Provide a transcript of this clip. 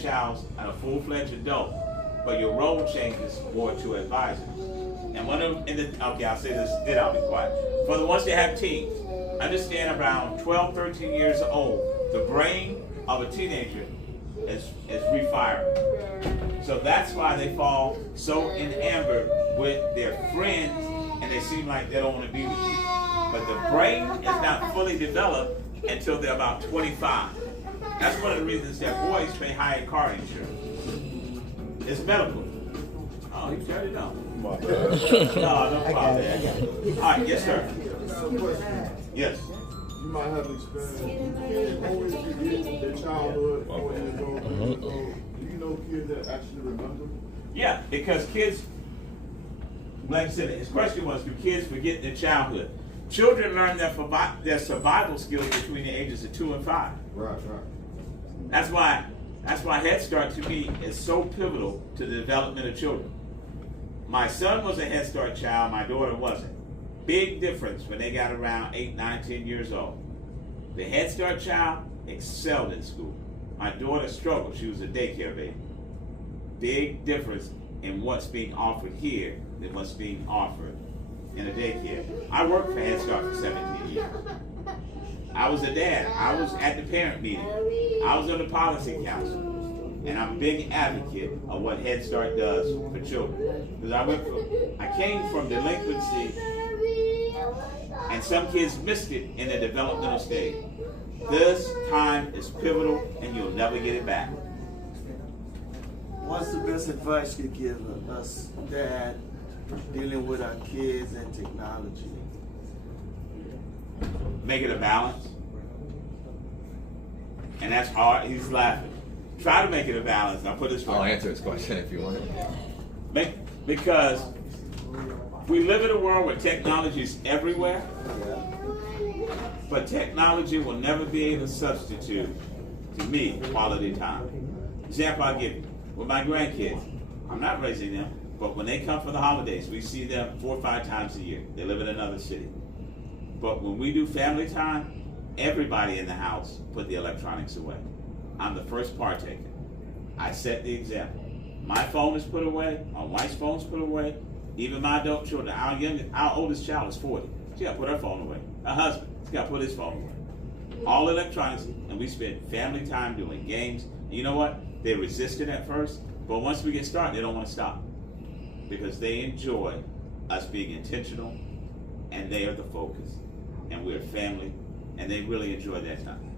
child's a full-fledged adult, but your role changes more to advisor. And one of okay, I'll say this, then I'll be quiet. For the ones that have teens, understand around 12, 13 years old, the brain of a teenager is refiring. So that's why they fall so in amber with their friends, and they seem like they don't want to be with you. But the brain is not fully developed until they're about 25. That's one of the reasons that boys pay higher car insurance. It's medical. Oh, you turned it on. No, no problem. All right, yes, sir. Yes. You might have experience. Kids always forget their childhood 4 years old, 3 years old. Do you know kids that actually remember? Yeah, because kids, like I said, his question was, do kids forget their childhood? Children learn their survival skills between the ages of 2 and 5. Right. That's why Head Start to me is so pivotal to the development of children. My son was a Head Start child, my daughter wasn't. Big difference when they got around 8, 9, 10 years old. The Head Start child excelled in school. My daughter struggled, she was a daycare baby. Big difference in what's being offered here than what's being offered in a daycare. I worked for Head Start for 17 years. I was a dad. I was at the parent meeting. I was on the policy council. And I'm a big advocate of what Head Start does for children. Because I came from delinquency, and some kids missed it in the developmental stage. This time is pivotal, and you'll never get it back. What's the best advice you give us, Dad, dealing with our kids and technology? Make it a balance. And that's hard. He's laughing. Try to make it a balance. I'll put this I'll answer his question if you want. Because we live in a world where technology is everywhere, but technology will never be able to substitute, to me, quality time. Example I'll give you. With my grandkids, I'm not raising them, but when they come for the holidays, we see them 4 or 5 times a year. They live in another city. But when we do family time, everybody in the house put the electronics away. I'm the first partaker. I set the example. My phone is put away, my wife's phone's put away, even my adult children. Our oldest child is 40. She got to put her phone away. Her husband, he's got to put his phone away. All electronics, and we spend family time doing games. And you know what? They resisted at first, but once we get started, they don't want to stop. Because they enjoy us being intentional, and they are the focus. And we're family, and they really enjoy that time.